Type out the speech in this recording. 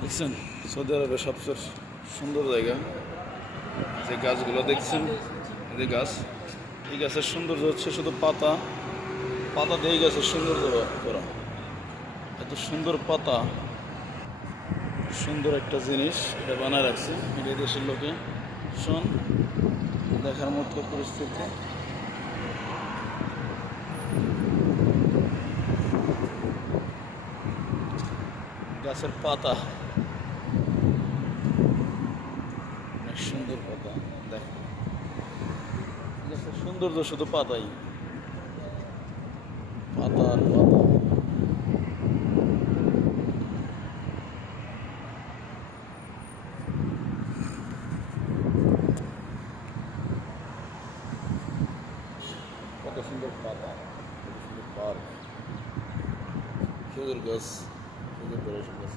দেখছেন সৌদি আরবের সবচেয়ে সুন্দর জায়গা, যে গাছগুলো দেখছেন, এই গাছ, এই গাছের সৌন্দর্য হচ্ছে শুধু পাতা, পাতা দিয়ে এই গাছের সৌন্দর্য করা। এত সুন্দর পাতা, সুন্দর একটা জিনিস এটা বানায় রাখছে। এটা দেশের লোকে শোন দেখার মতো পরিস্থিতি। গাছের পাতা, অনেক সুন্দর পাতা। দেখো গাছের সৌন্দর্য শুধু পাতাই, পাতা আর পাতা। কত সুন্দর পাতা, কত সুন্দর পার্ক, খেজুর গাছ, খেজুর গাছ।